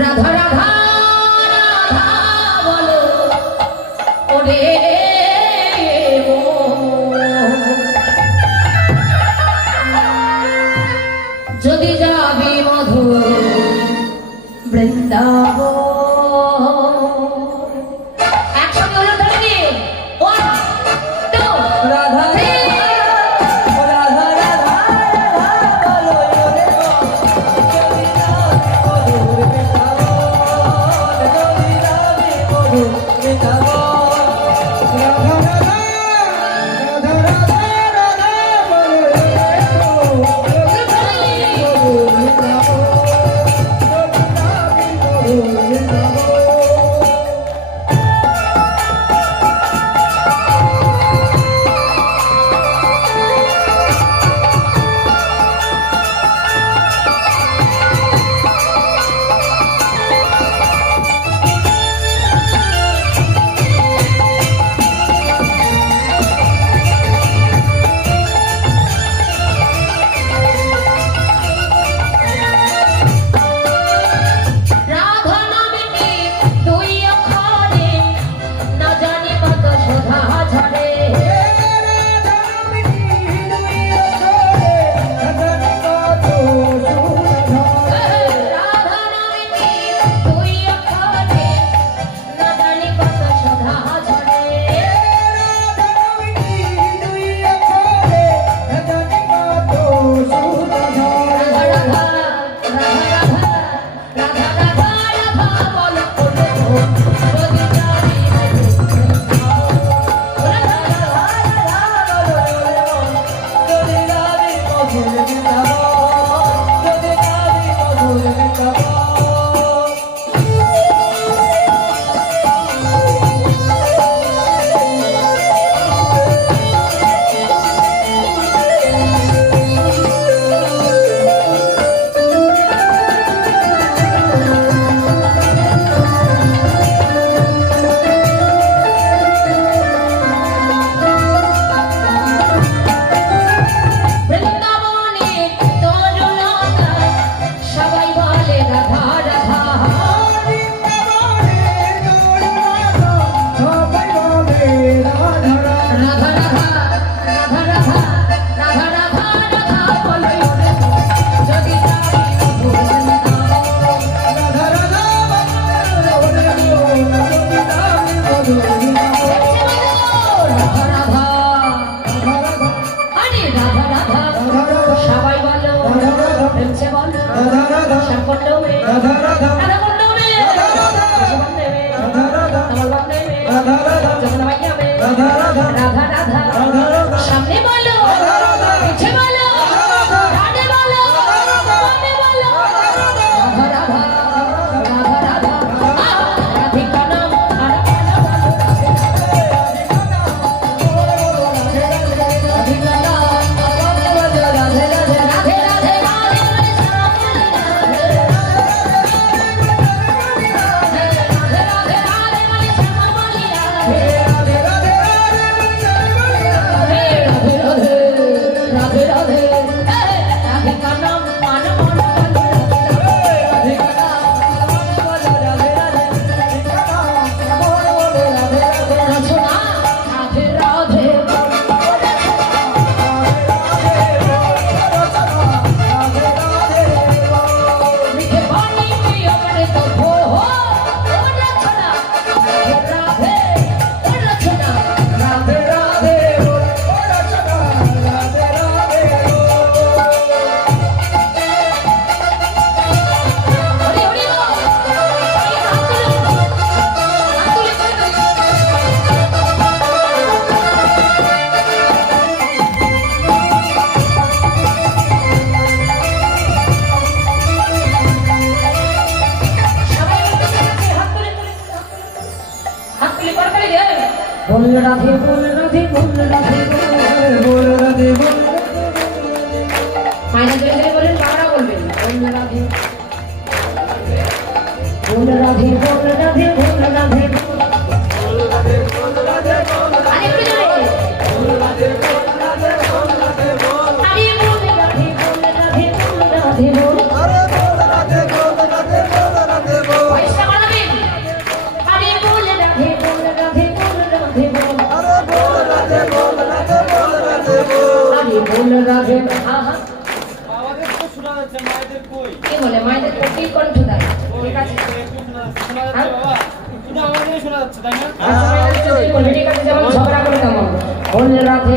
রাধা রাধা রাধা বলো ওরে যদি যাবি মধুর বৃন্দাবন बोल राधे बोल राधे बोल राधे बोल राधे बोल मायना जैसे बोलें बांग्ला बोलबें बोल राधे बोल राधे बोल राधे बोल राधे बोल राधे बोल राधे अरे क्यों नहीं बोल राधे बोल राधे बोल राधे बोल अरे बोल राधे बोल राधे बोल राधे बोल अरे बोल राधे बोल राधे बोल राधे ভুল রাধে আহা আমাদের তো শোনা যাচ্ছে মায়েদের কই কি বলে মায়েদের প্রতি কণ্ঠ দেয় ঠিক আছে শোনা যাচ্ছে বাবা শুধু আমাদের শোনা যাচ্ছে তাই না আচ্ছা ঠিক আছে যেমন ঝগড়া করে তেমন ভুল রাধে